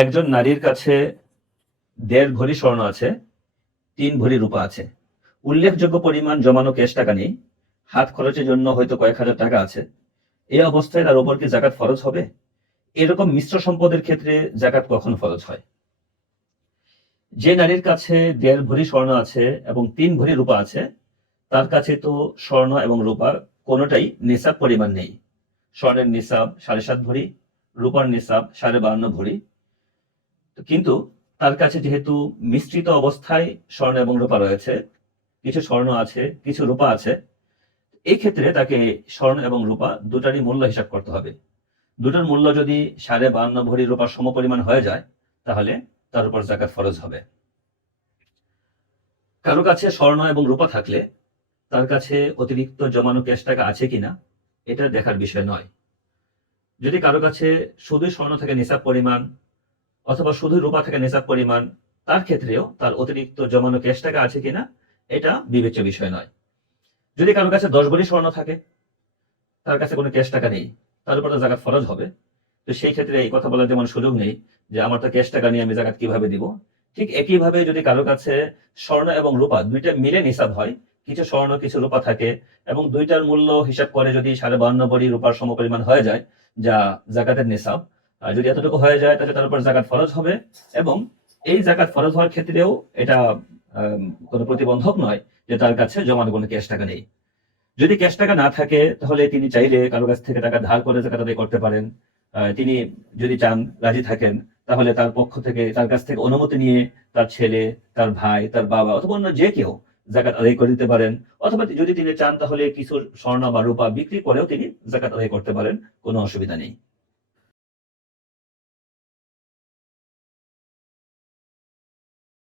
একজন নারীর কাছে ১.৫ ভরি স্বর্ণ আছে, ৩ ভরি রূপা আছে। উল্লেখযোগ্য পরিমাণ জমানো ক্যাশ টাকা নেই। হাত খরচের জন্য হয়তো কয়েক হাজার টাকা আছে। এই অবস্থায় তার উপর কি যাকাত ফরজ হবে? এরকম মিশ্র সম্পদের ক্ষেত্রে যাকাত কখন ফরজ হয়? যে নারীর কাছে ১.৫ ভরি স্বর্ণ আছে এবং ৩ ভরি রূপা আছে, তার কাছে তো স্বর্ণ এবং রূপার কোনোটাই নিসাব পরিমাণ নেই। স্বর্ণের নিসাব ৭.৫ ভরি, রূপার নিসাব ৫.৫ ভরি। কিন্তু তার কাছে যেহেতু মিশ্রিত অবস্থায় স্বর্ণ এবং রূপা রয়েছে, কিছু স্বর্ণ আছে, কিছু রূপা আছে, এই ক্ষেত্রে তাকে স্বর্ণ এবং রূপা দুটারই মূল্য হিসাব করতে হবে। দুটার মূল্য যদি ৫.৫ ভরি রূপার সমপরিমাণ হয়ে যায়, তাহলে তার উপর যাকাত ফরজ হবে। কারো কাছে স্বর্ণ এবং রূপা থাকলে তার কাছে অতিরিক্ত জমানো ক্যাশ টাকা আছে কিনা এটা দেখার বিষয় নয়। যদি কারো কাছে শুধুই স্বর্ণ থেকে নিসাব পরিমাণ অথবা শুধু রূপা থেকে নিসাব পরিমাণ, তার ক্ষেত্রেও তার অতিরিক্ত জমানো ক্যাশ টাকা আছে কিনা এটা বিবেচ্য বিষয় নয়। যদি কারো কাছে ১০ ভরি স্বর্ণ থাকে, তার কাছে কোনো ক্যাশ টাকা নেই, তার উপর তো যাকাত ফরজ হবে। তো সেই ক্ষেত্রে এই কথা বলার যেমন সুযোগ নেই যে আমার তো ক্যাশ টাকা নিয়ে আমি যাকাত কিভাবে দিব। ঠিক একইভাবে যদি কারো কাছে স্বর্ণ এবং রূপা দুইটা মিলে নিসাব হয়, কিছু স্বর্ণ কিছু রূপা থাকে এবং দুইটার মূল্য হিসাব করে যদি ৫.৫ ভরি রূপার সমপরিমাণ হয়ে যায়, যা যাকাতের নিসাব, যদি এতটুকু হয়ে যায় তাহলে তার উপর যাকাত ফরজ হবে। এবং এই যাকাত ফরজ হওয়ার ক্ষেত্রেও এটা কোনো প্রতিবন্ধক নয় যে তার কাছে জমানো কোনো ক্যাশ টাকা নেই। যদি ক্যাশ টাকা না থাকে তাহলে তিনি চাইলে কারো কাছ থেকে টাকা ধার করে যাকাত আদায় করতে পারেন। তিনি যদি চান, রাজি থাকেন, তাহলে তার পক্ষ থেকে তার কাছ থেকে অনুমতি নিয়ে তার ছেলে, তার ভাই, তার বাবা অথবা অন্য যে কেউ যাকাত আদায় করে দিতে পারেন। অথবা যদি তিনি চান তাহলে কিছু স্বর্ণ বা রূপা বিক্রি করেও তিনি যাকাত আদায় করতে পারেন। কোনো অসুবিধা নেই।